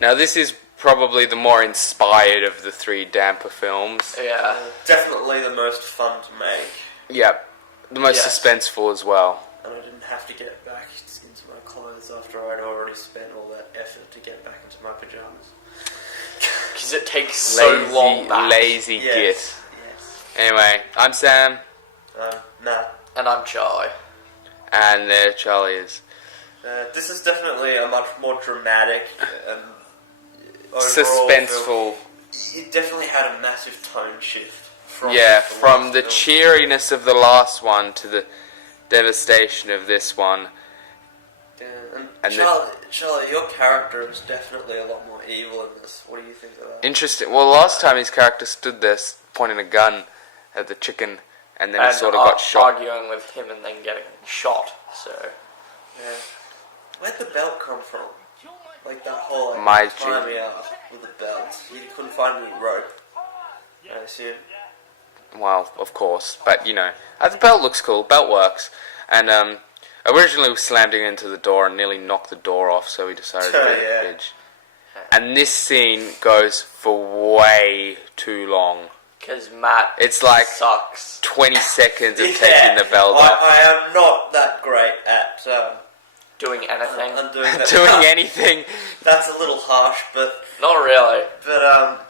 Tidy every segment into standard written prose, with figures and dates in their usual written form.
Now this is probably the more inspired of the three Damper films. Yeah. Definitely the most fun to make. Yep. The most suspenseful as well. And I didn't have to get back into my clothes after I'd already spent all that effort to get back into my pyjamas. Because it takes so long back. Lazy git. Yes. Anyway, I'm Sam. Matt. And I'm Charlie. And there Charlie is. This is definitely a much more dramatic and suspenseful. It definitely had a massive tone shift. From the cheeriness of the last one to the devastation of this one. Yeah, and Charlie, your character is definitely a lot more evil in this. What do you think of that? Interesting. Well, last time his character stood there pointing a gun at the chicken, and then he sort of got shot. Arguing with him and then getting shot. So, yeah. Where'd the belt come from? Like that whole tie me out with the belt. You couldn't find any rope. I assume. Well, of course, but you know, the belt looks cool. Belt works, and originally we slammed him into the door and nearly knocked the door off, so we decided to do the bridge. And this scene goes for way too long. Because Matt it's like sucks. 20 seconds of taking the belt off. I am not that great at doing anything. Doing anything. That's a little harsh, but not really. But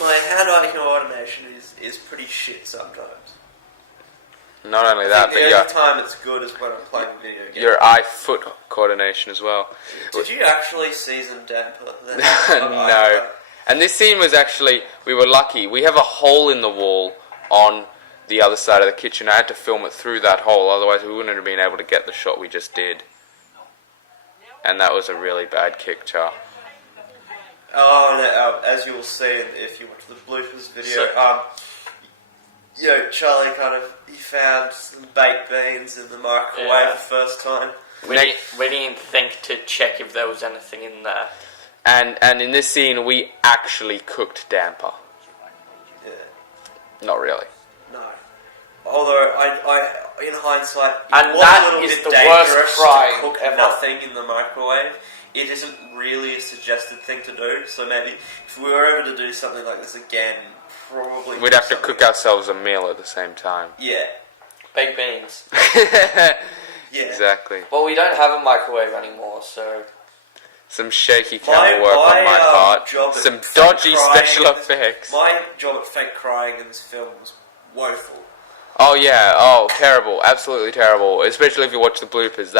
my hand-eye coordination is pretty shit sometimes. Not only that, but the only time it's good is when I'm playing video games. Your eye-foot coordination as well. Did you actually season Damper? No. And this scene was actually, we were lucky. We have a hole in the wall on the other side of the kitchen. I had to film it through that hole, otherwise we wouldn't have been able to get the shot we just did. And that was a really bad kick, Char. Oh, as you will see if you watch the bloopers video, Charlie he found some baked beans in the microwave the first time. We didn't think to check if there was anything in there. And in this scene, we actually cooked Damper. Yeah. Not really. No. Although, I in hindsight, it was a little bit dangerous to cook nothing in the microwave. It isn't really a suggested thing to do, so maybe if we were ever to do something like this again, probably we'd have to cook ourselves a meal at the same time. Yeah. Baked beans. Yeah. Exactly. Well, we don't have a microwave anymore, so... Some shaky camera work on my part. Some dodgy special effects. My job at fake crying in this film was woeful. Oh yeah, terrible, absolutely terrible. Especially if you watch the bloopers,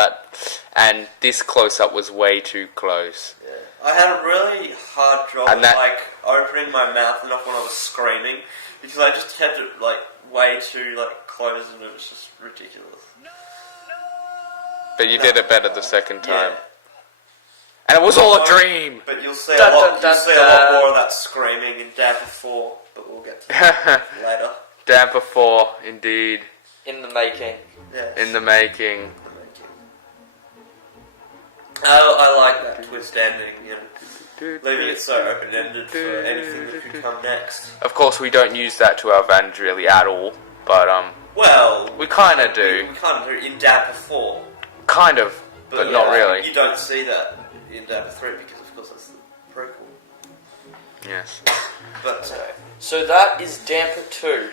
and this close-up was way too close. Yeah. I had a really hard job at opening my mouth enough when I was screaming, because I just had to way too close, and it was just ridiculous. But you did it better the second time. Yeah. And it was all a dream! But you'll see a lot more of that screaming in Damper 4, but we'll get to that later. Damper 4, indeed. In the making. Yes. In the making. I like that twist ending, leaving it so open-ended for anything that could come next. Of course, we don't use that to our advantage really at all, but well, we kind of do. We kind of do in Damper 4. Kind of, but not really. You don't see that in Damper 3 because, of course, that's the prequel. Yes. But so that is Damper 2.